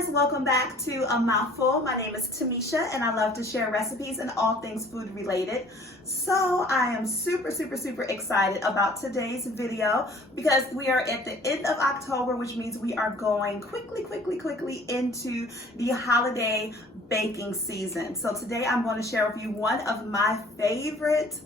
guys, welcome back to A Mouthful. My name is Tammicia and I love to share recipes and all things food related. So I am super excited about today's video because we are at the end of October, which means we are going quickly into the holiday baking season. So today I'm going to share with you one of my favorite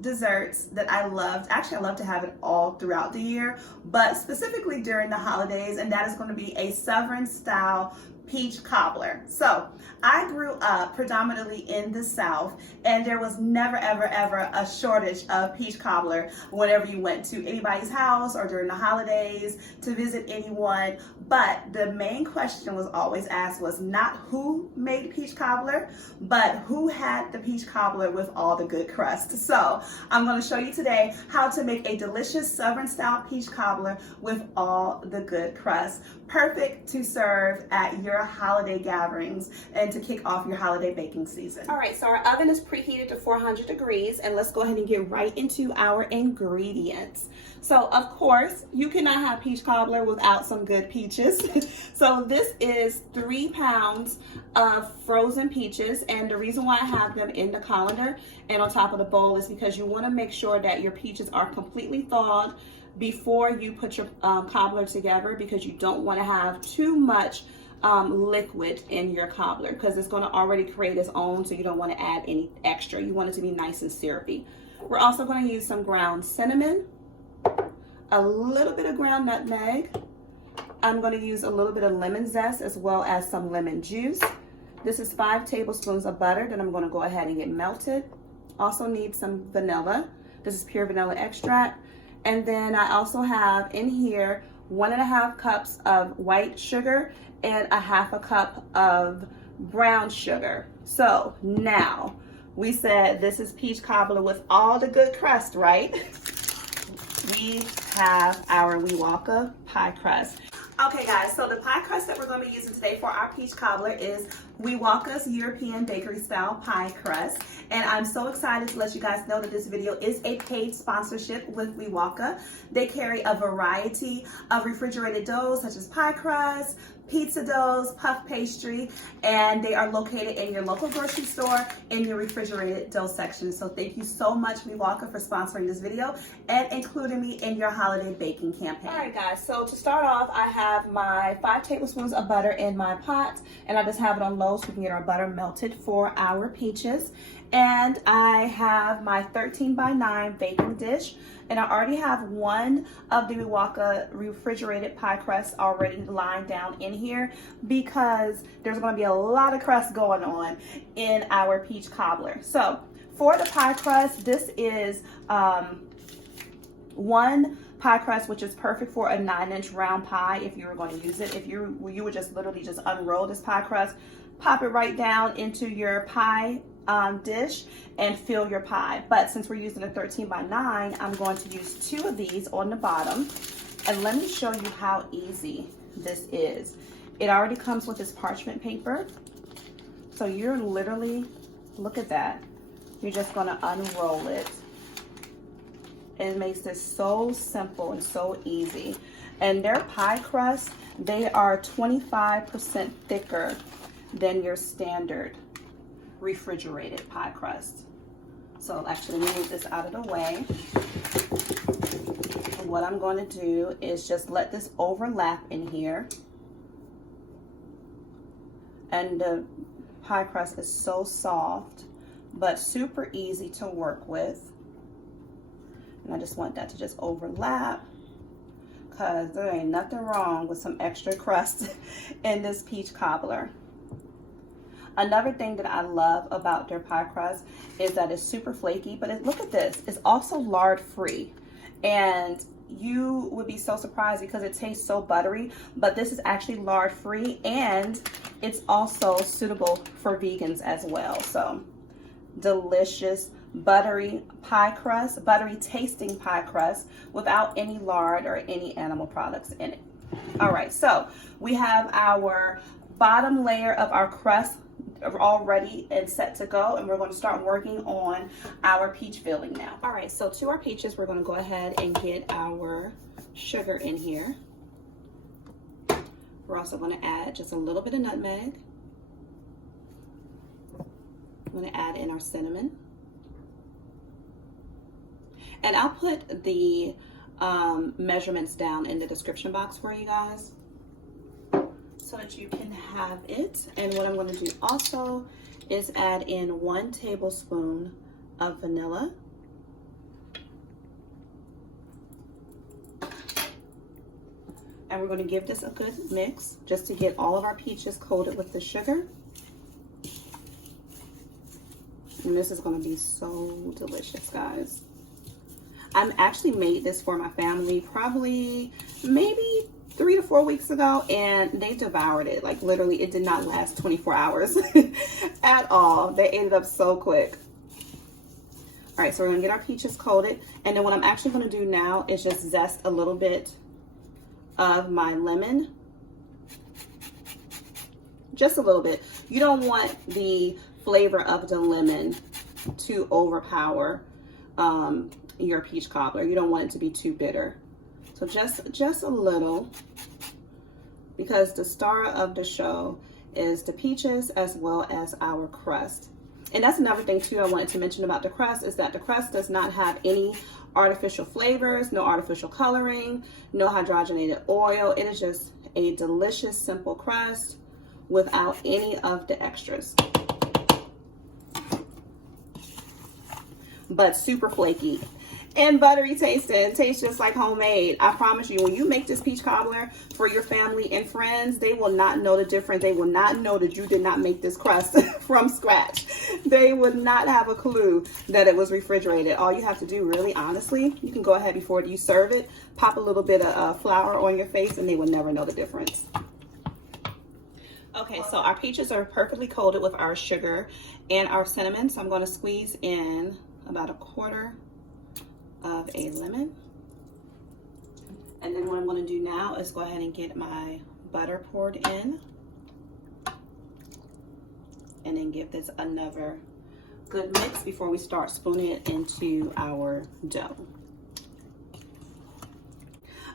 desserts that I loved. Actually, I love to have it all throughout the year, but specifically during the holidays, and that is going to be a Southern style peach cobbler. So I grew up predominantly in the South, and there was never ever a shortage of peach cobbler whenever you went to anybody's house or during the holidays to visit anyone. But the main question was always asked was not who made peach cobbler, but who had the peach cobbler with all the good crust. So I'm going to show you today how to make a delicious Southern style peach cobbler with all the good crust. Perfect to serve at your holiday gatherings and to kick off your holiday baking season. All right, so our oven is preheated to 400 degrees, and let's go ahead and get right into our ingredients. So of course, you cannot have peach cobbler without some good peaches. So this is 3 pounds of frozen peaches, and the reason why I have them in the colander and on top of the bowl is because you want to make sure that your peaches are completely thawed before you put your cobbler together, because you don't want to have too much liquid in your cobbler because it's going to already create its own, so you don't want to add any extra. You want it to be nice and syrupy. We're also going to use some ground cinnamon, a little bit of ground nutmeg. I'm going to use a little bit of lemon zest as well as some lemon juice. This is 5 tablespoons of butter that I'm going to go ahead and get melted. Also need some vanilla. This is pure vanilla extract. And then I also have in here 1.5 cups of white sugar and 1/2 cup of brown sugar. So now we said this is peach cobbler with all the good crust, right? We have our wewalka pie crust. Okay guys, so the pie crust that we're going to be using today for our peach cobbler is Wewalka's European Bakery Style Pie Crust. And I'm so excited to let you guys know that this video is a paid sponsorship with Wewalka. They carry a variety of refrigerated doughs such as pie crust, pizza doughs, puff pastry, and they are located in your local grocery store in your refrigerated dough section. So thank you so much, Wewalka, for sponsoring this video and including me in your holiday baking campaign. All right guys, so to start off, I have my 5 tablespoons of butter in my pot, and I just have it on low so we can get our butter melted for our peaches. And I have my 13 by 9 baking dish, and I already have one of the Wewalka refrigerated pie crust already lined down in here because there's going to be a lot of crust going on in our peach cobbler. So for the pie crust, this is one pie crust, which is perfect for a 9-inch round pie if you were going to use it. If you would just literally just unroll this pie crust, pop it right down into your pie dish and fill your pie. But since we're using a 13 by 9, I'm going to use 2 of these on the bottom, and let me show you how easy this is. It already comes with this parchment paper, so you're literally, look at that, you're just going to unroll it. It makes this so simple and so easy. And their pie crust, they are 25% thicker than your standard refrigerated pie crust. So actually, let me move this out of the way. And what I'm going to do is just let this overlap in here. And the pie crust is so soft, but super easy to work with. And I just want that to just overlap because there ain't nothing wrong with some extra crust in this peach cobbler. Another thing that I love about their pie crust is that it's super flaky, but look at this, it's also lard free. And you would be so surprised because it tastes so buttery, but this is actually lard free, and it's also suitable for vegans as well. So delicious buttery pie crust, buttery tasting pie crust without any lard or any animal products in it. All right, so we have our bottom layer of our crust all ready and set to go, and we're going to start working on our peach filling now. All right, so to our peaches, we're going to go ahead and get our sugar in here. We're also going to add just a little bit of nutmeg. I'm going to add in our cinnamon. And I'll put the measurements down in the description box for you guys so that you can have it. And what I'm going to do also is add in 1 tablespoon of vanilla. And we're going to give this a good mix just to get all of our peaches coated with the sugar. And this is going to be so delicious, guys. I actually made this for my family probably maybe 3 to 4 weeks ago, and they devoured it. Like literally, it did not last 24 hours at all. They ate it up so quick. All right, so we're gonna get our peaches coated, and then what I'm actually gonna do now is just zest a little bit of my lemon. Just a little bit. You don't want the flavor of the lemon to overpower your peach cobbler. You don't want it to be too bitter. So just a little, because the star of the show is the peaches as well as our crust. And that's another thing too I wanted to mention about the crust, is that the crust does not have any artificial flavors, no artificial coloring, no hydrogenated oil. It is just a delicious, simple crust without any of the extras. But super flaky and buttery tasting. Tastes just like homemade. I promise you, when you make this peach cobbler for your family and friends, they will not know the difference. They will not know that you did not make this crust from scratch. They would not have a clue that it was refrigerated. All you have to do, really, honestly, you can go ahead before you serve it, pop a little bit of flour on your face, and they will never know the difference. Okay, so our peaches are perfectly coated with our sugar and our cinnamon. So I'm going to squeeze in about 1/4 of a lemon. And then what I'm going to do now is go ahead and get my butter poured in. And then give this another good mix before we start spooning it into our dough.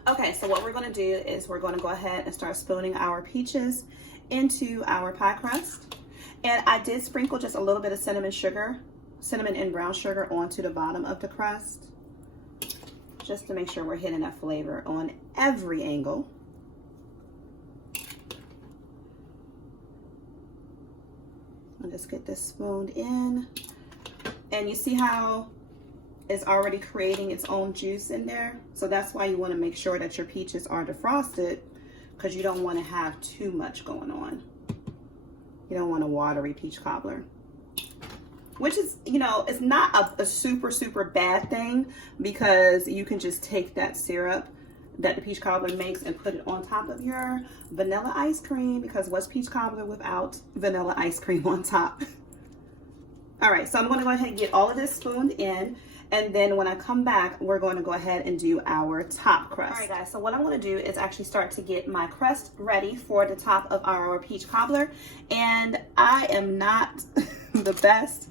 Okay, so what we're going to do is we're going to go ahead and start spooning our peaches into our pie crust. And I did sprinkle just a little bit of cinnamon and brown sugar onto the bottom of the crust, just to make sure we're hitting that flavor on every angle. I'll just get this spooned in. And you see how it's already creating its own juice in there? So that's why you want to make sure that your peaches are defrosted, because you don't want to have too much going on. You don't want a watery peach cobbler. Which is, you know, it's not a super bad thing, because you can just take that syrup that the peach cobbler makes and put it on top of your vanilla ice cream, because what's peach cobbler without vanilla ice cream on top? All right, so I'm going to go ahead and get all of this spooned in, and then when I come back, we're going to go ahead and do our top crust. All right, guys, so what I'm going to do is actually start to get my crust ready for the top of our peach cobbler. And I am not the best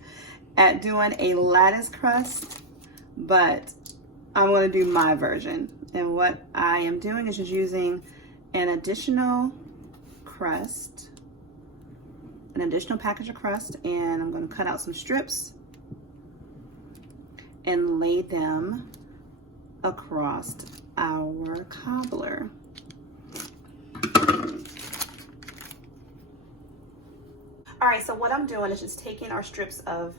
at doing a lattice crust, but I'm going to do my version. And what I am doing is just using an additional crust, an additional package of crust, and I'm going to cut out some strips and lay them across our cobbler. All right, so what I'm doing is just taking our strips of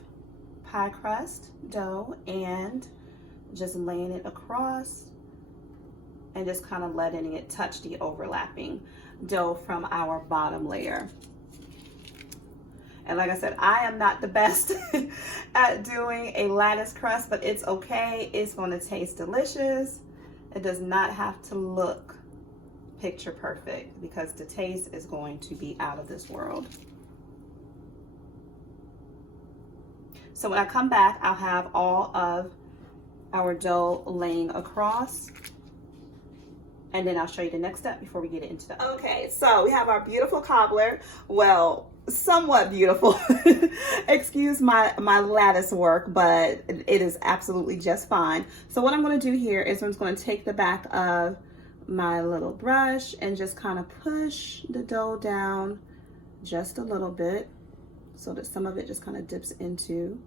pie crust dough and just laying it across and just kind of letting it touch the overlapping dough from our bottom layer. And like I said, I am not the best at doing a lattice crust, but it's okay. It's going to taste delicious. It does not have to look picture perfect, because the taste is going to be out of this world. So when I come back, I'll have all of our dough laying across, and then I'll show you the next step before we get it into the oven. Okay, so we have our beautiful cobbler. Well, somewhat beautiful. Excuse my lattice work, but it is absolutely just fine. So what I'm going to do here is I'm just going to take the back of my little brush and just kind of push the dough down just a little bit so that some of it just kind of dips into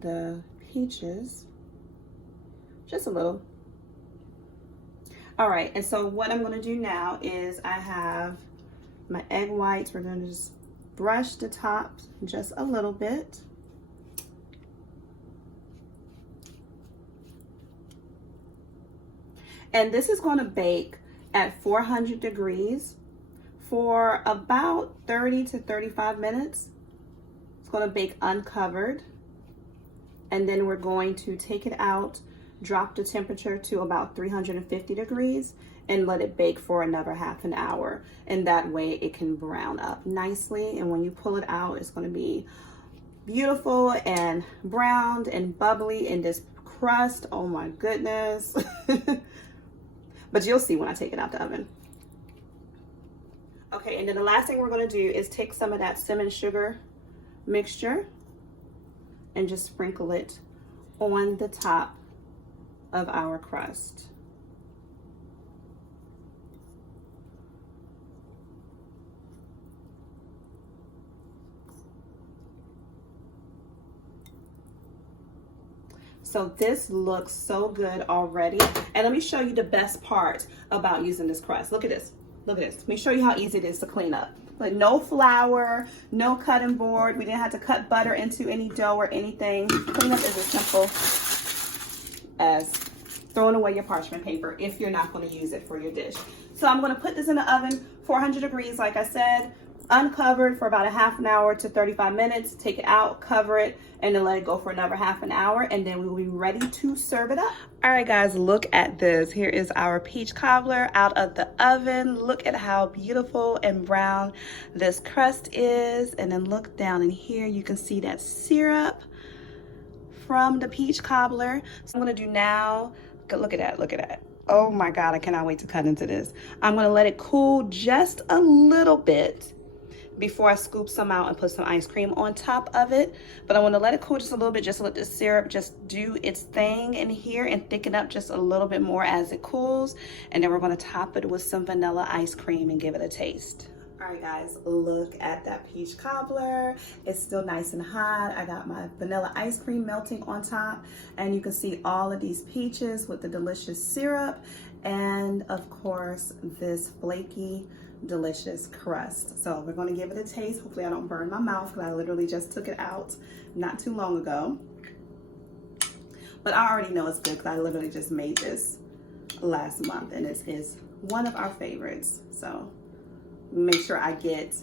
the peaches, just a little. All right, and so what I'm gonna do now is I have my egg whites. We're gonna just brush the top just a little bit. And this is gonna bake at 400 degrees for about 30 to 35 minutes. It's gonna bake uncovered. And then we're going to take it out, drop the temperature to about 350 degrees and let it bake for another half an hour. And that way it can brown up nicely. And when you pull it out, it's gonna be beautiful and browned and bubbly in this crust. Oh my goodness. But you'll see when I take it out the oven. Okay, and then the last thing we're gonna do is take some of that cinnamon sugar mixture and just sprinkle it on the top of our crust. So this looks so good already. And let me show you the best part about using this crust. Look at this, look at this. Let me show you how easy it is to clean up. Like no flour, no cutting board. We didn't have to cut butter into any dough or anything. Cleanup is as simple as throwing away your parchment paper if you're not going to use it for your dish. So I'm going to put this in the oven, 400 degrees, like I said, uncovered for about a half an hour to 35 minutes. Take it out, cover it, and then let it go for another half an hour, and then we will be ready to serve it up. All right, guys, look at this. Here is our peach cobbler out of the oven. Look at how beautiful and brown this crust is. And then look down in here, you can see that syrup from the peach cobbler. So I'm gonna do now, look at that, look at that. Oh my God, I cannot wait to cut into this. I'm gonna let it cool just a little bit before I scoop some out and put some ice cream on top of it. But I want to let it cool just a little bit, just to let the syrup just do its thing in here and thicken up just a little bit more as it cools. And then we're going to top it with some vanilla ice cream and give it a taste. All right, guys, look at that peach cobbler. It's still nice and hot. I got my vanilla ice cream melting on top, and you can see all of these peaches with the delicious syrup, and of course this flaky delicious crust. So we're going to give it a taste. Hopefully I don't burn my mouth because I literally just took it out not too long ago. But I already know it's good because I literally just made this last month, and this is one of our favorites. So make sure I get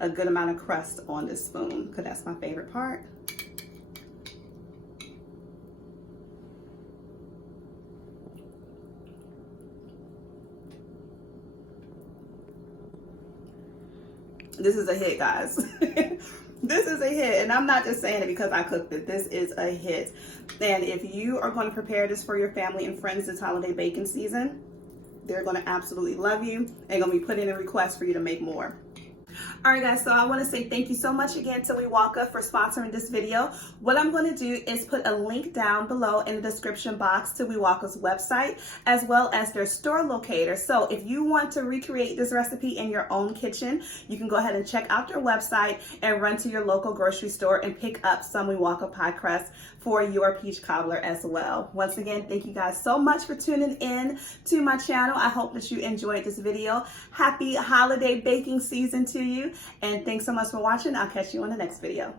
a good amount of crust on this spoon because that's my favorite part. This is a hit, guys. This is a hit, and I'm not just saying it because I cooked it. This is a hit. And if you are going to prepare this for your family and friends this holiday baking season, they're going to absolutely love you and going to be putting in a request for you to make more. All right, guys, so I want to say thank you so much again to Wewalka for sponsoring this video. What I'm going to do is put a link down below in the description box to Wewalka's website, as well as their store locator. So if you want to recreate this recipe in your own kitchen, you can go ahead and check out their website and run to your local grocery store and pick up some Wewalka pie crust for your peach cobbler as well. Once again, thank you guys so much for tuning in to my channel. I hope that you enjoyed this video. Happy holiday baking season to you, and thanks so much for watching. I'll catch you on the next video.